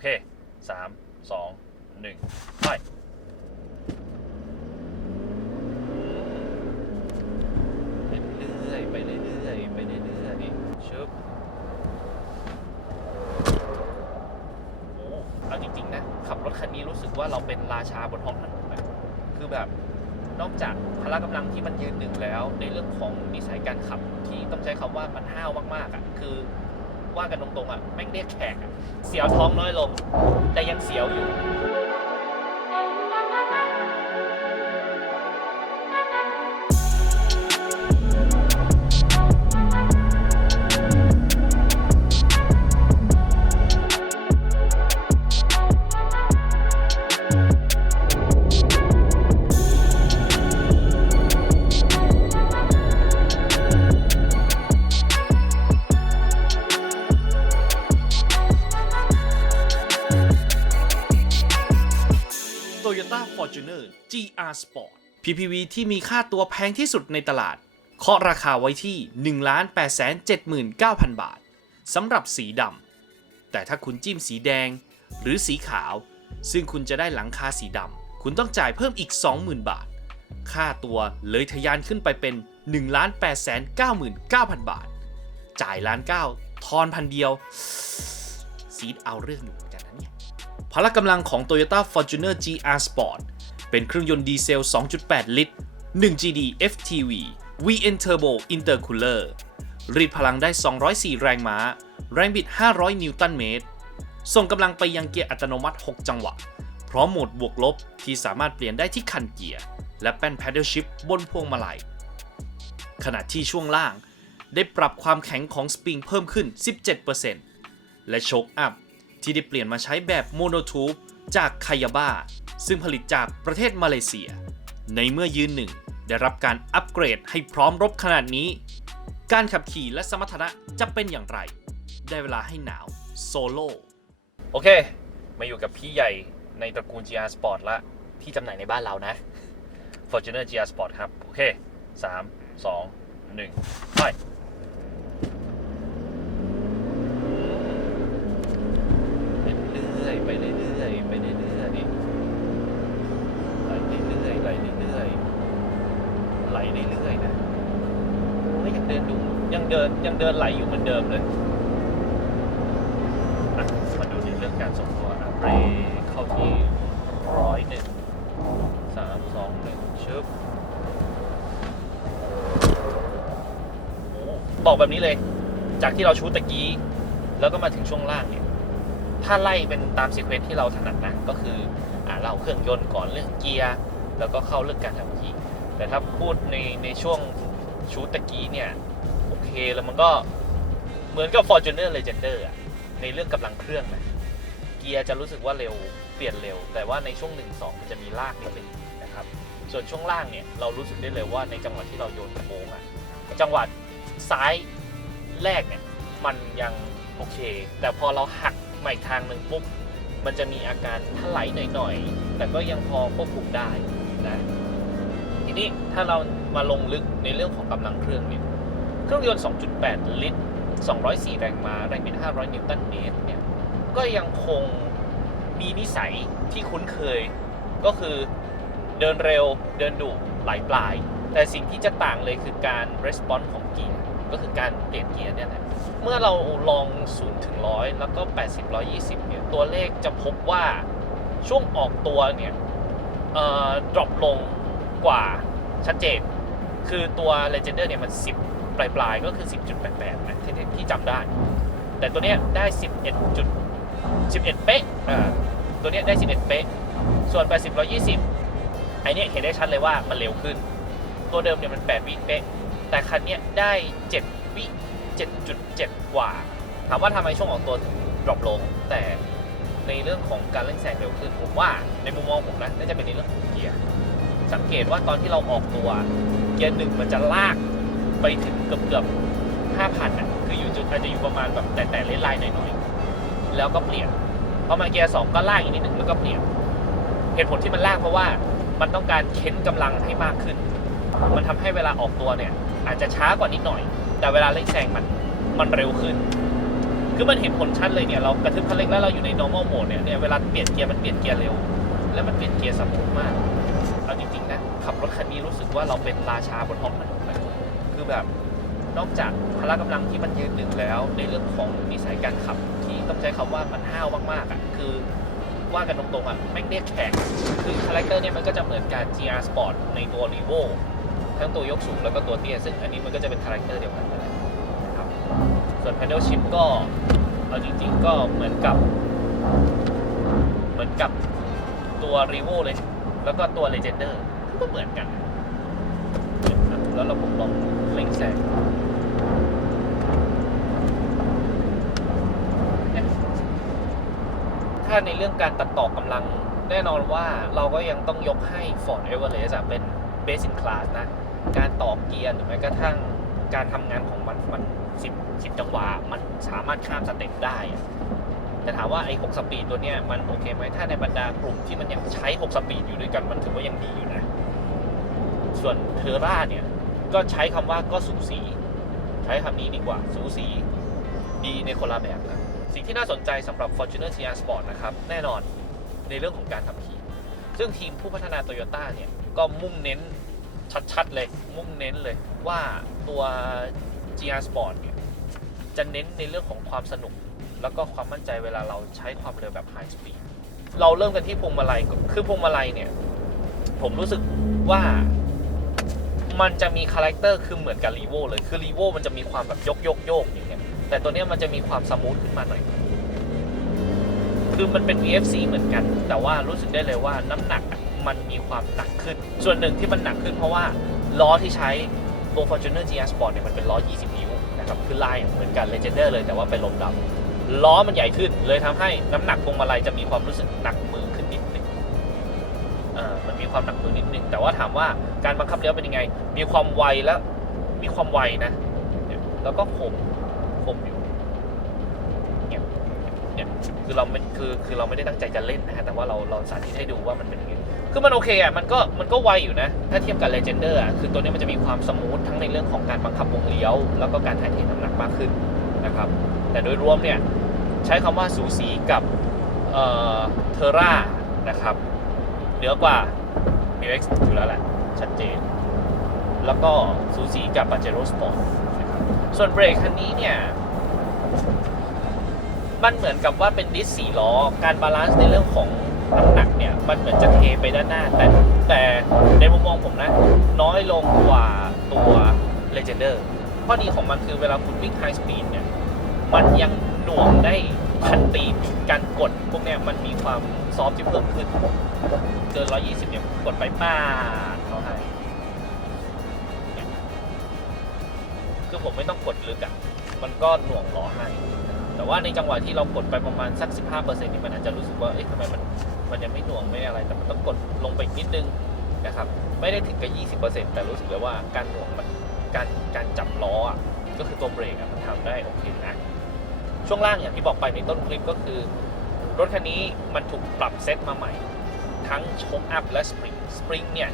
เคสามสองหนึ่งไปไปเรื่อยๆไปเรื่อยๆไปเรื่อยๆชึบโอ้เอาจริงๆนะ ขับรถคันนี้รู้สึกว่าเราเป็นราชาบนท้องถนนนะคือแบบนอกจากพละกำลังที่มันยืนหนึ่งแล้ว ในเรื่องของนิสัยการขับที่ต้องใช้คำว่ามันห้าวมากๆอะ คือ ว่ากันตรงๆอะแม่งเรียกแขกอะเสียวท้องน้อยลง แต่ยังเสียวอยู่ GR Sport PPV ที่มีค่าตัวแพงที่สุดในตลาด เคาะราคาไว้ที่ 1,879,000 บาทสำหรับสีดำ แต่ถ้าคุณจิ้มสีแดงหรือสีขาว ซึ่งคุณจะได้หลังคาสีดำ คุณต้องจ่ายเพิ่มอีก 20,000 บาท ค่าตัวเลยทะยานขึ้นไปเป็น 1,899,000 บาท จ่ายล้านเก้าทอนพันเดียว ซีดเอาเรื่องอยู่เหมือนกันนะเนี่ยพละกำลังของ Toyota Fortuner GR Sport เป็นเครื่องยนต์ดีเซล 2.8 ลิตร 1 GD FTV VN Turbo Intercooler รีดพลังได้ 204 แรงม้า แรงบิด 500 นิวตันเมตร ส่งกำลังไปยังเกียร์อัตโนมัติ 6 จังหวะ พร้อมโหมดบวกลบที่สามารถเปลี่ยนได้ที่คันเกียร์ และแป้น Paddle Shift บนพวงมาลัย ขณะที่ช่วงล่างได้ปรับความแข็งของสปริงเพิ่มขึ้น 17%และโชคอัพที่ได้เปลี่ยนมาใช้แบบโมโนทูบจากคายาบ้า ซึ่งผลิตจากประเทศมาเลเซีย ในเมื่อยืนหนึ่งได้รับการอัปเกรดให้พร้อมรบขนาดนี้ การขับขี่และสมรรถนะจะเป็นอย่างไร ได้เวลาให้หนาวโซโล่โอเค มาอยู่กับพี่ใหญ่ในตระกูล GR Sport ละ ที่จำหน่ายในบ้านเรานะ Fortuner GR Sport ครับ โอเค 3 2 1 ไปไปเรื่อยๆไปเรื่อยๆไปเรื่อยๆไหลเรื่อยๆไหลเรื่อยๆไหลเรื่อยๆนะโอ้ยยังเดินดู ยังเดินไหลอยู่เหมือนเดิมเลยอะมาดูในเรื่องการส่งตัวอะเบรกเข้าที่ร้อยหนึ่งสามสองหนึ่งชึบบอกแบบนี้เลย จากที่เราชูตะกี้ แล้วก็มาถึงช่วงล่างเนี่ย ถ้าไล่เป็นตามซีเควนซ์ที่เราถนัดนะก็คืออ่าเล่าเครื่องยนต์ก่อนเรื่องเกียร์แล้วก็เข้าเรื่องการขับขี่แต่ถ้าพูดในในช่วงชูตะกี้เนี่ย เคแล้วมันก็เหมือนกับ Fortuner Legender อะในเรื่องกำลังเครื่องนะเกียร์จะรู้สึกว่าเร็วเปลี่ยนเร็ว แต่ว่าในช่วง 1 2 มันจะมีลากนิดนึงนะครับ ส่วนช่วงล่างเนี่ยเรารู้สึกได้เลยว่าในจังหวะที่เราโยนโค้งอะจังหวะซ้ายแรกเนี่ยมันยังโอเค แต่พอเราหักมาอีกทางหนึ่งปุ๊บมันจะมีอาการถลายหน่อยๆ แต่ก็ยังพอควบคุมได้นะ ทีนี้ถ้าเรามาลงลึกในเรื่องของกำลังเครื่องเนี่ย เครื่องยนต์ 2.8 ลิตร 204 แรงม้า แรงบิด 500 นิวตันเมตรเนี่ย ก็ยังคงมีนิสัยที่คุ้นเคย ก็คือเดินเร็ว เดินดุหลายปลาย แต่สิ่งที่จะต่างเลยคือการ response ของเกียร์ ก็คือการเปลี่ยนเกียร์เนี่ยแหละเมื่อเราลอง 0 ถึง 100 แล้วก็ 80 120 เนี่ย ตัวเลขจะพบว่าช่วงออกตัวเนี่ยเอ่อ drop ลงกว่าชัดเจน คือตัว Legender เนี่ยมัน 10 ปลายๆ ก็คือ 10.88นะที่ที่จำได้ แต่ตัวเนี้ยได้ 11จุด11 เป๊ะอ่าตัวเนี้ยได้ 11 เป๊ะ ส่วน 80 120ไอเนี้ยเห็นได้ชัดเลยว่ามันเร็วขึ้น ตัวเดิมเนี่ยมัน 8 วิเป๊ะ แต่คันเนี้ยได้ 7 วิ 7.7 กว่า ถามว่าทำไมช่วงออกตัวถึง drop ลง แต่ในเรื่องของการเร่งแซงเร็วขึ้นผมว่าในมุมมองผมนะน่าจะเป็นในเรื่องของเกียร์ สังเกตว่าตอนที่เราออกตัวเกียร์หนึ่งมันจะลาก ไปถึงเกือบเกือบห้าพันอะคืออยู่จุดอาจจะอยู่ประมาณแบบแต่แต่เลนไลน์หน่อยๆแล้วก็เปลี่ยนพอมาเกียร์สองก็ลากอีกนิดหนึ่งแล้วก็เปลี่ยนเหตุผลที่มันลากเพราะว่ามันต้องการเค้นกำลังให้มากขึ้น มันทำให้เวลาออกตัวเนี่ย อาจจะช้ากว่านิดหน่อย แต่เวลาเร่งแซงมันมันเร็วขึ้น คือมันเห็นผลชัดเลยเนี่ยเรากระทึบคันเร่งแล้วเราอยู่ใน normal mode เนี่ยเนี่ยเวลาเปลี่ยนเกียร์มันเปลี่ยนเกียร์เร็ว แล้วมันเปลี่ยนเกียร์สมูทมากเอาจริงๆนะขับรถคันนี้รู้สึกว่าเราเป็นราชาบนท้องถนน แบบนอกจากพละกำลังที่มันยืนหนึ่งแล้ว ในเรื่องของนิสัยการขับที่ต้องใช้คำว่ามันห้าวมากๆอะคือว่ากันตรงๆอะแม่งเรียกแขกคือคาแรคเตอร์เนี่ยมันก็จะเหมือนกับ GR Sport ในตัว r e v o ทั้งตัวยกสูงแล้วก็ตัวเตี้ยซึ่งอันนี้มันก็จะเป็นคาแรคเตอร์เดียวกันนั่นแหละนะครับส่วน Pedal Shift ก็เอาจริงๆก็เหมือนกับ เหมือนกับตัว r e v o เลย แล้วก็ตัว Legender ก็เหมือนกันนะ แล้วเราผมลองเร่งแซงถ้าในเรื่องการตัดต่อกำลังแน่นอนว่าเราก็ยังต้องยกให้ Ford Everest เป็น best in class นะ การต่อเกียร์หรือแม้กระทั่งการทำงานของมันมันสิบสิบจังหวะมันสามารถข้ามสเต็ปได้แต่ถามว่าไอ้6สปีดตัวเนี้ยมันโอเคไหมถ้าในบรรดากลุ่มที่มันยังใช้6สปีดอยู่ด้วยกันมันถือว่ายังดีอยู่นะ ส่วนเทอร่าเนี่ย ก็ใช้คำว่าก็สูสี ใช้คำนี้ดีกว่าสูสี ดีในคนละแบบนะสิ่งที่น่าสนใจสำหรับ Fortuner GR Sport นะครับ แน่นอนในเรื่องของการทำทีมซึ่งทีมผู้พัฒนา Toyota เนี่ย ก็มุ่งเน้นชัดๆเลย มุ่งเน้นเลยว่าตัว GR Sport เนี่ย จะเน้นในเรื่องของความสนุก แล้วก็ความมั่นใจเวลาเราใช้ความเร็วแบบ High Speed เราเริ่มกันที่พวงมาลัยคือพวงมาลัยเนี่ย ผมรู้สึกว่า มันจะมีคาแรคเตอร์คือเหมือนกับรีโวเลยคือรีโวมันจะมีความแบบยกยกโยกอย่างเงี้ยแต่ตัวเนี้ยมันจะมีความสมูทขึ้นมาหน่อยคือมันเป็น VFC เหมือนกัน แต่ว่ารู้สึกได้เลยว่าน้ำหนักมันมีความหนักขึ้น ส่วนหนึ่งที่มันหนักขึ้นเพราะว่าล้อที่ใช้ตัว Fortuner GR Sport เนี่ยมันเป็นล้อ 20 นิ้วนะครับคือลายเหมือนกัน Legender เลยแต่ว่าเป็นลมดำล้อมันใหญ่ขึ้น เลยทำให้น้ำหนักพวงมาลัยจะมีความรู้สึกหนัก มีความหนักมือนิดนึงแต่ว่าถามว่าการบังคับเลี้ยวเป็นยังไง มีความไวและมีความไวนะแล้วก็คมคมอยู่เนี่ยเนี่ยคือเราไม่คือคือเราไม่ได้ตั้งใจจะเล่นนะฮะแต่ว่าเราเราสาธิตให้ดูว่ามันเป็นยังไงคือมันโอเคอะมันก็มันก็ไวอยู่นะ ถ้าเทียบกับ Legender อะคือตัวนี้มันจะมีความสมูททั้งในเรื่องของการบังคับวงเลี้ยว แล้วก็การถ่ายเทน้ำหนักมากขึ้นนะครับ แต่โดยรวมเนี่ยใช้คำว่าสูสีกับเอ่อเทอร่านะครับเหนือกว่า m ิ x อยู่แล้วแหละ ชัดเจน แล้วก็สูสีกับ p a j e r o Sport นะครับส่วนเบรกคันนี้เนี่ย มันเหมือนกับว่าเป็นดิสสี่ล้อ การบาลานซ์ในเรื่องของน้ำหนักเนี่ย มันเหมือนจะเทไปด้านหน้า แต่แต่ในมุมมองผมนะ น้อยลงกว่าตัว Legender ข้อดีของมันคือเวลาคุณวิ่ง High Speed เนี่ย มันยังหน่วงได้ทันตีการกดพวกเนี้ยมันมีความ ซอฟที่เพิ่มขึ้น เกิน 120 เนี่ยกดไปป้าดเขาให้คือผมไม่ต้องกดลึกอะ่ะ มันก็หน่วงล้อให้ แต่ว่าในจังหวะที่เรากดไปประมาณสัก 15%นี่มันอาจจะรู้สึกว่า เอ๊ะทำไมมัน มันยังไม่หน่วงไม่อะไร แต่มันต้องกดลงไปนิดนึงนะครับ ไม่ได้ถึงกับ20%แต่รู้สึกเลยว่าการหน่วงมัน การ การจับล้ออะ ก็คือตัวเบรกอะมันทำได้โอเคนะ ช่วงล่างอย่างที่บอกไปในต้นคลิปก็คือ รถคันนี้มันถูกปรับเซตมาใหม่ ทั้งโชคอัพและสปริงสปริงเนี่ย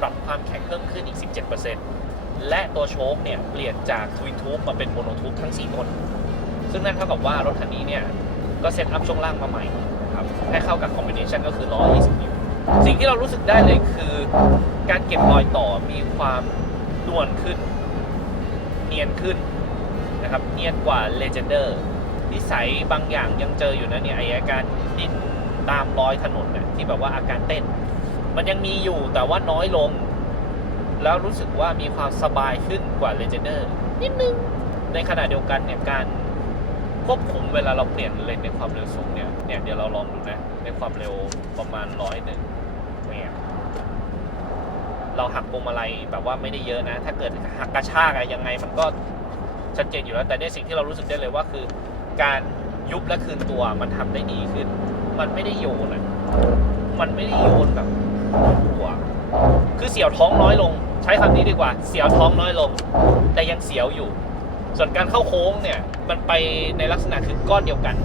ปรับความแข็งเพิ่มขึ้นอีก 17%และตัวโชคเนี่ยเปลี่ยนจากทวินทูบมาเป็นโมโนทูบทั้ง 4 ต้น ซึ่งนั่นเท่ากับว่ารถคันนี้เนี่ยก็เซตอัพช่วงล่างมาใหม่ครับให้เข้ากับคอมบิเนชันก็คือล้อ 20 นิ้ว สิ่งที่เรารู้สึกได้เลยคือ การเก็บรอยต่อมีความนวลขึ้น เนียนขึ้นนะครับเนียนกว่า Legender นิสัยบางอย่างยังเจออยู่นะเนี่ยไออาการดิ้นตามรอยถนนน่ะที่แบบว่าอาการเต้น มันยังมีอยู่แต่ว่าน้อยลง แล้วรู้สึกว่ามีความสบายขึ้นกว่า Legender นิดนึง ในขณะเดียวกันเนี่ยการควบคุมเวลาเราเปลี่ยนเลนในความเร็วสูงเนี่ยเนี่ยเดี๋ยวเราลองดูนะ ในความเร็วประมาณร้อยหนึ่งเนี่ยเราหักพวงมาลัยแบบว่าไม่ได้เยอะนะ ถ้าเกิดหักกระชากอะยังไงมันก็ชัดเจนอยู่แล้วแต่เนี่ยสิ่งที่เรารู้สึกได้เลยว่าคือ การยุบและคืนตัวมันทำได้ดีขึ้น มันไม่ได้โยนอะมันไม่ได้โยนแบบหัวคือเสียวท้องน้อยลง ใช้คำนี้ดีกว่า เสียวท้องน้อยลง แต่ยังเสียวอยู่ ส่วนการเข้าโค้งเนี่ย มันไปในลักษณะคือก้อนเดียวกัน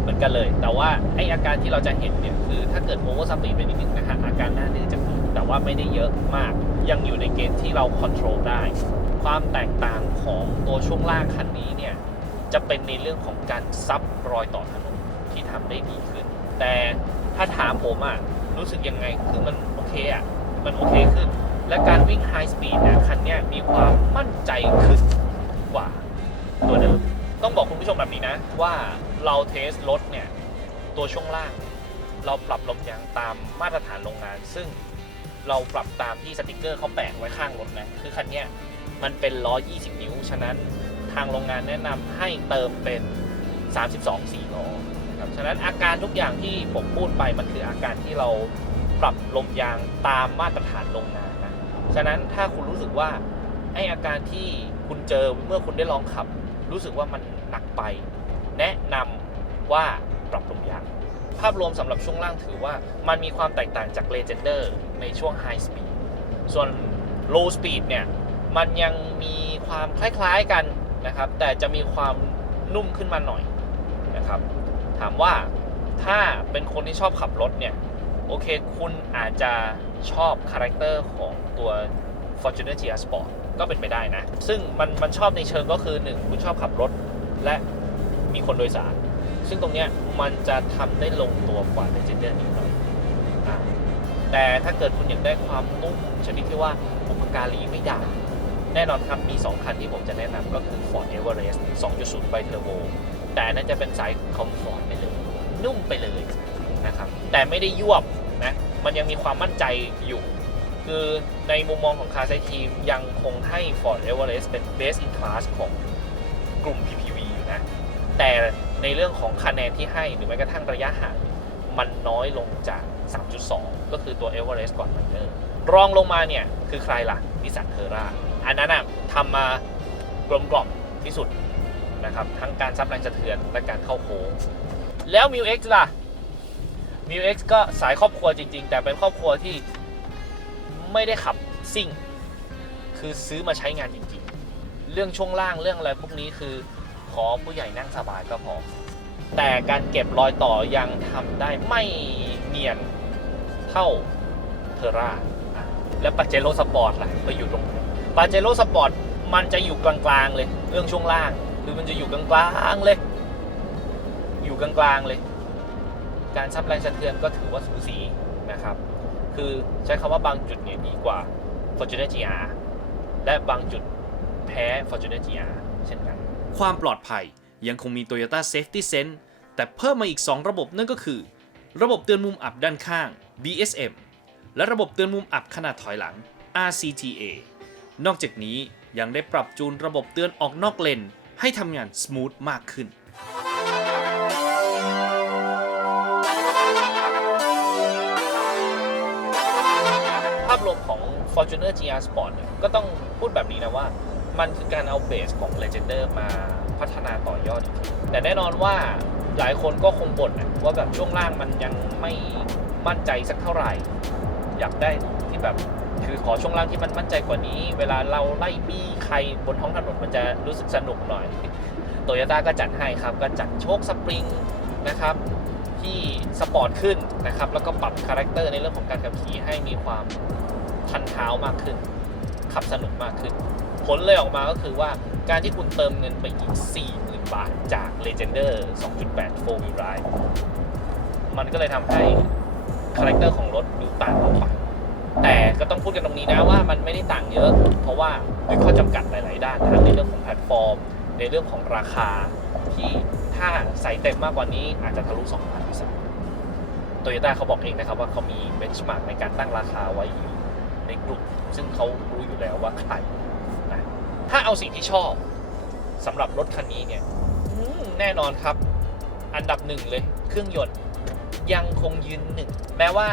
เหมือนกันเลย แต่ว่าไออาการที่เราจะเห็นเนี่ยคือถ้าเกิดโอเวอร์สปีดไปนิดนึงนะฮะอาการหน้าดื้อจะมีแต่ว่าไม่ได้เยอะมาก ยังอยู่ในเกณฑ์ที่เราควบคุมได้ ความแตกต่างของตัวช่วงล่างคันนี้เนี่ย จะเป็นในเรื่องของการซับรอยต่อถนนที่ทำได้ดีขึ้น แต่ถ้าถามผมอะรู้สึกยังไงคือมันโอเคอะมันโอเคขึ้น และการวิ่งไฮสปีดเนี่ยคันนี้มีความมั่นใจขึ้นกว่าตัวเดิมต้องบอกคุณผู้ชมแบบนี้นะ ว่าเราเทสรถเนี่ย ตัวช่วงล่าง เราปรับลมยางตามมาตรฐานโรงงาน ซึ่งเราปรับตามที่สติกเกอร์เขาแปะไว้ข้างรถนะ คือคันนี้มันเป็นล้อ 20 นิ้ว ฉะนั้น ทางโรงงานแนะนำให้เติมเป็น 32 4ล้อครับฉะนั้นอาการทุกอย่างที่ผมพูดไปมันคืออาการที่เราปรับลมยางตามมาตรฐานโรงงานนะ ฉะนั้นถ้าคุณรู้สึกว่าไออาการที่คุณเจอเมื่อคุณได้ลองขับ รู้สึกว่ามันหนักไป แนะนำว่าปรับลมยาง ภาพรวมสำหรับช่วงล่างถือว่ามันมีความแตกต่างจาก Legender ในช่วง High Speed ส่วน Low Speed เนี่ยมันยังมีความคล้ายๆกัน นะครับ แต่จะมีความนุ่มขึ้นมาหน่อยนะครับ ถามว่าถ้าเป็นคนที่ชอบขับรถเนี่ย โอเคคุณอาจจะชอบคาแรคเตอร์ของตัว Fortuner GR Sport ก็เป็นไปได้นะ ซึ่งมันมันชอบในเชิงก็คือ 1 คุณชอบขับรถและมีคนโดยสาร ซึ่งตรงเนี้ยมันจะทำได้ลงตัวกว่า Legender นิดหน่อยแต่ถ้าเกิดคุณอยากได้ความนุ่มชนิดที่ว่าบุพการีไม่ด่า แน่นอนครับมี 2 คันที่ผมจะแนะนำก็คือ Ford Everest 2.0ไบเทอร์โบแต่นนั่นจะเป็นสายคอมฟอร์ตไปเลย นุ่มไปเลยนะครับแต่ไม่ได้ยวบนะมันยังมีความมั่นใจอยู่ คือในมุมมองของคาร์ไซทีมยังคงให้ Ford Everest เป็น best in class ของกลุ่ม PPV อยู่นะ แต่ในเรื่องของคะแนนที่ให้หรือแม้กระทั่งระยะห่างมันน้อยลงจาก 3.2 ก็คือตัว Everest ก่อนมันเนอร์รองลงมาเนี่ย คือใครล่ะนิสสันเทอร่า อันนั้นอะทำมากลมกล่อมที่สุดนะครับ ทั้งการซับแรงสะเทือนและการเข้าโค้ง แล้ว m ิว X ล่ะ m ิว X ก็สายครอบครัวจริง ๆ แต่เป็นครอบครัวที่ไม่ได้ขับซิ่ง คือซื้อมาใช้งานจริง ๆ เรื่องช่วงล่างเรื่องอะไรพวกนี้คือขอผู้ใหญ่นั่งสบายก็พอ แต่การเก็บรอยต่อยังทำได้ไม่เนียนเท่าเทอร่า และปาเจโร่สปอร์ตล่ะ ไปอยู่ตรงไหน ปาเจโร่สปอร์ตมันจะอยู่กลางๆเลย เรื่องช่วงล่าง คือมันจะอยู่กลางๆเลย อยู่กลางๆเลย การซับแรงสะเทือนก็ถือว่าสูสีนะครับ คือใช้คำว่าบางจุดเนี่ยดีกว่า Fortuner GR และบางจุดแพ้ Fortuner GR เช่นกัน ความปลอดภัยยังคงมี Toyota Safety Sense แต่เพิ่มมาอีก 2 ระบบนั่นก็คือ ระบบเตือนมุมอับด้านข้าง BSM และระบบเตือนมุมอับขนาดถอยหลัง RCTA นอกจากนี้ยังได้ปรับจูนระบบเตือนออกนอกเลน ให้ทำงานส o t h มากขึ้น ภาพรวมของ Fortuner GR Sport เนี่ยก็ต้องพูดแบบนี้นะว่า มันคือการเอาเบสของ Legender มาพัฒนาต่อยอดอีกทีแต่แน่นอนว่าหลายคนก็คงบ่นนะว่าแบบช่วงล่างมันยังไม่มั่นใจสักเท่าไหร่ อยากได้ที่แบบคือขอช่วงล่างที่มันมั่นใจกว่านี้ เวลาเราไล่บี้ใครบนท้องถนนมันจะรู้สึกสนุกหน่อยโตโยต้าก็จัดให้ครับ ก็จัดโชคสปริงนะครับ ที่สปอร์ตขึ้นนะครับ แล้วก็ปรับคาแรคเตอร์ในเรื่องของการขับขี่ให้มีความทันเท้ามากขึ้น ขับสนุกมากขึ้น ผลเลยออกมาก็คือว่าการที่คุณเติมเงินไปอีก 40,000 บาทจาก Legender 2.8 4 wheel drive มันก็เลยทำให้ คาแรคเตอร์ของรถดูต่างออกไปแต่ก็ต้องพูดกันตรงนี้นะว่ามันไม่ได้ต่างเยอะ เพราะว่าด้วยข้อจำกัดหลาย ๆ ด้านทั้งในเรื่องของแพลตฟอร์ม ในเรื่องของราคาที่ถ้าใส่เต็มมากกว่านี้อาจจะทะลุ2,000ด้วยซ้ำโตโยต้าเขาบอกเองนะครับว่าเขามีเบนช์มาร์กในการตั้งราคาไว้อยู่ในกลุ่ม ซึ่งเขารู้อยู่แล้วว่าใครนะถ้าเอาสิ่งที่ชอบสำหรับรถคันนี้เนี่ยแน่นอนครับ อันดับหนึ่งเลยเครื่องยนต์ ยังคงยืนหนึ่งแม้ว่า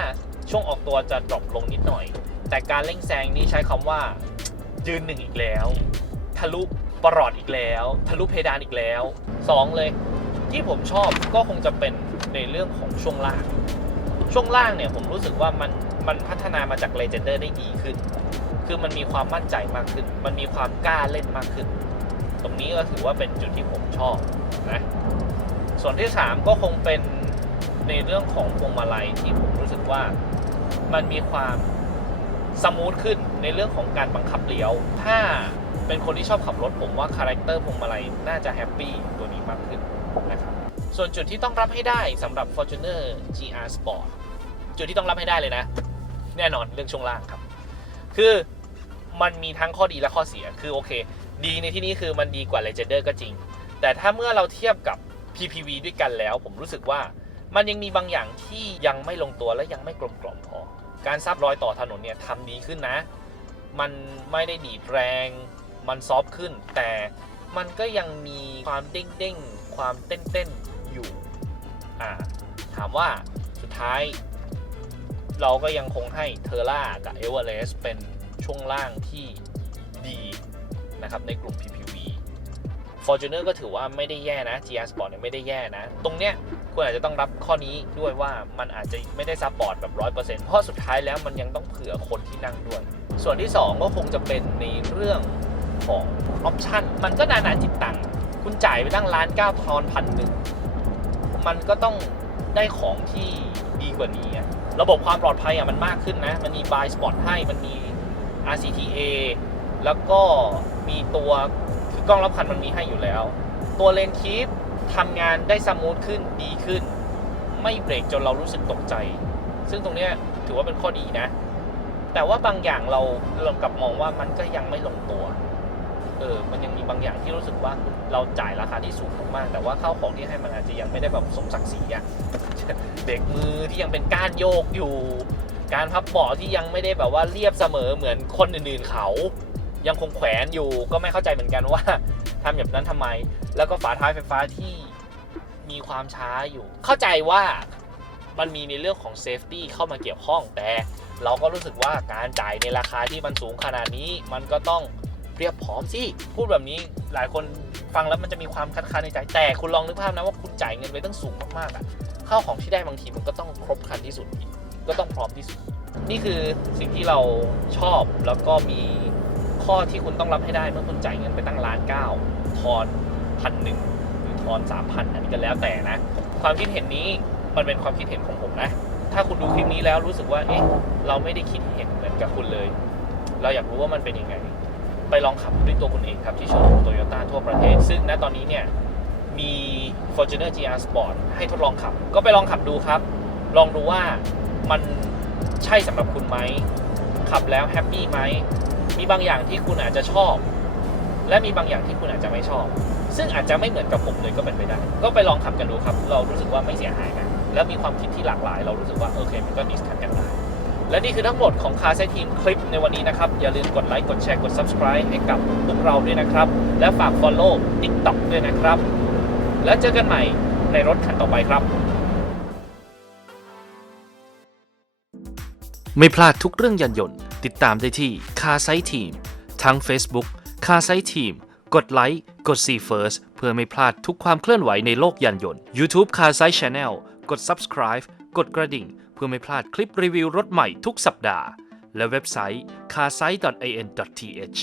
ช่วงออกตัวจะดรอปลงนิดหน่อย แต่การเร่งแซงนี่ใช้คำว่า ยืนหนึ่งอีกแล้ว ทะลุประหลอดอีกแล้ว ทะลุเพดานอีกแล้วสองเลย ที่ผมชอบก็คงจะเป็นในเรื่องของช่วงล่าง ช่วงล่างเนี่ยผมรู้สึกว่ามันมันพัฒนามาจาก Legender ได้ดีขึ้น คือมันมีความมั่นใจมากขึ้น มันมีความกล้าเล่นมากขึ้น ตรงนี้ก็ถือว่าเป็นจุดที่ผมชอบนะ ส่วนที่ 3 ก็คงเป็น ในเรื่องของพวงมาลัยที่ผมรู้สึกว่ามันมีความสมูทขึ้นในเรื่องของการบังคับเลี้ยว ถ้าเป็นคนที่ชอบขับรถผมว่าคาแรคเตอร์พวงมาลัยน่าจะแฮปปี้ตัวนี้มากขึ้นนะครับ ส่วนจุดที่ต้องรับให้ได้สำหรับ Fortuner GR Sport จุดที่ต้องรับให้ได้เลยนะ แน่นอนเรื่องช่วงล่างครับ คือมันมีทั้งข้อดีและข้อเสียคือโอเค ดีในที่นี้คือมันดีกว่า Legender ก็จริง แต่ถ้าเมื่อเราเทียบกับ PPV ด้วยกันแล้ว ผมรู้สึกว่า มันยังมีบางอย่างที่ยังไม่ลงตัวและยังไม่กลมกล่อมพอ การซับรอยต่อถนนเนี่ยทำดีขึ้นนะ มันไม่ได้ดีดแรง มันซอฟขึ้น แต่มันก็ยังมีความเด้งๆ ความเต้นๆ อยู่ อ่า ถามว่าสุดท้าย เราก็ยังคงให้เทอร่ากับเอเวอเรสเป็นช่วงล่างที่ดีนะครับในกลุ่ม PPV Fortuner ก็ถือว่าไม่ได้แย่นะ GR Sport เนี่ยไม่ได้แย่นะ ตรงเนี้ย คุณอาจจะต้องรับข้อนี้ด้วยว่ามันอาจจะไม่ได้ซัพพอร์ตแบบ100%เปอร์เซ็นต์เพราะสุดท้ายแล้วมันยังต้องเผื่อคนที่นั่งด้วย ส่วนที่ 2 ก็คงจะเป็นในเรื่องของออปชันมันก็นานาจิตตังคุณจ่ายไปตั้งล้านเก้าทอนพันหนึ่งมันก็ต้องได้ของที่ดีกว่านี้ ระบบความปลอดภัยอะมันมากขึ้นนะ มันมี Buy Spot ให้ มันมี RCTA แล้วก็มีตัวคือกล้องรับคันมันมีให้อยู่แล้ว ตัวเลนคีฟ ทำงานได้สมูทขึ้นดีขึ้น ไม่เบรกจนเรารู้สึกตกใจ ซึ่งตรงเนี้ยถือว่าเป็นข้อดีนะ แต่ว่าบางอย่างเราเรากลับมองว่ามันก็ยังไม่ลงตัวเออมันยังมีบางอย่างที่รู้สึกว่าเราจ่ายราคาที่สูงมากๆแต่ว่าข้าวของที่ให้มันอาจจะยังไม่ได้แบบสมศักดิ์ศรีอะเบรกมือที่ยังเป็นก้านโยกอยู่ การพับเบาะที่ยังไม่ได้แบบว่าเรียบเสมอเหมือนคนอื่นๆเขา ยังคงแขวนอยู่ก็ไม่เข้าใจเหมือนกันว่า ทำแบบนั้นทำไม แล้วก็ฝาท้ายไฟฟ้าที่มีความช้าอยู่ เข้าใจว่ามันมีในเรื่องของเซฟตี้เข้ามาเกี่ยวข้อง แต่เราก็รู้สึกว่าการจ่ายในราคาที่มันสูงขนาดนี้ มันก็ต้องเรียบพร้อมสิ พูดแบบนี้หลายคนฟังแล้วมันจะมีความคัดค้านในใจ แต่คุณลองนึกภาพนะว่าคุณจ่ายเงินไปตั้งสูงมากๆอะข้าวของที่ได้บางทีมันก็ต้องครบครันที่สุดกก็ต้องพร้อมที่สุด นี่คือสิ่งที่เราชอบแล้วก็มีข้อที่คุณต้องรับให้ได้เมื่อคุณจ่ายเงินไปตั้งล้านเก้า ทอนพันหนึ่งหรือทอนสามพันอันนี้ก็แล้วแต่นะ ความคิดเห็นนี้มันเป็นความคิดเห็นของผมนะ ถ้าคุณดูคลิปนี้แล้วรู้สึกว่าเอ๊ะเราไม่ได้คิดเห็นเหมือนกับคุณเลย เราอยากรู้ว่ามันเป็นยังไง ไปลองขับด้วยตัวคุณเองครับที่โชว์รูมโตโยต้าทั่วประเทศ ซึ่งณตอนนี้เนี่ยมี Fortuner GR Sport ให้ทดลองขับ ก็ไปลองขับดูครับ ลองดูว่ามันใช่สำหรับคุณไหม ขับแล้วแฮปปี้ไหม มีบางอย่างที่คุณอาจจะชอบ และมีบางอย่างที่คุณอาจจะไม่ชอบ ซึ่งอาจจะไม่เหมือนกับผมเลยก็เป็นไปได้ ก็ไปลองขับกันดูครับ เรารู้สึกว่าไม่เสียหายนะแล้วมีความคิดที่หลากหลาย เรารู้สึกว่าโอเคมันก็ดิสคัทกันได้และนี่คือทั้งหมดของคา s ซทีมคลิปในวันนี้นะครับ อย่าลืมกดไลค์กดแชร์กด subscribe ให้กับพวกเราด้วยนะครับ และฝาก follow TikTok ด้วยนะครับ แล้วเจอกันใหม่ในรถคันต่อไปครับ ไม่พลาดทุกเรื่องยานยนต์ ติดตามได้ที่ Car Site Team ทั้ง Facebook คาไซทีม กดไลค์ กด See First เพื่อไม่พลาดทุกความเคลื่อนไหวในโลกยานยนต์ YouTube Car s i ซ e Channel กด Subscribe กดกระดิ่ง เพื่อไม่พลาดคลิปรีวิวรถใหม่ทุกสัปดาห์ และเว็บไซต์ carsite.in.th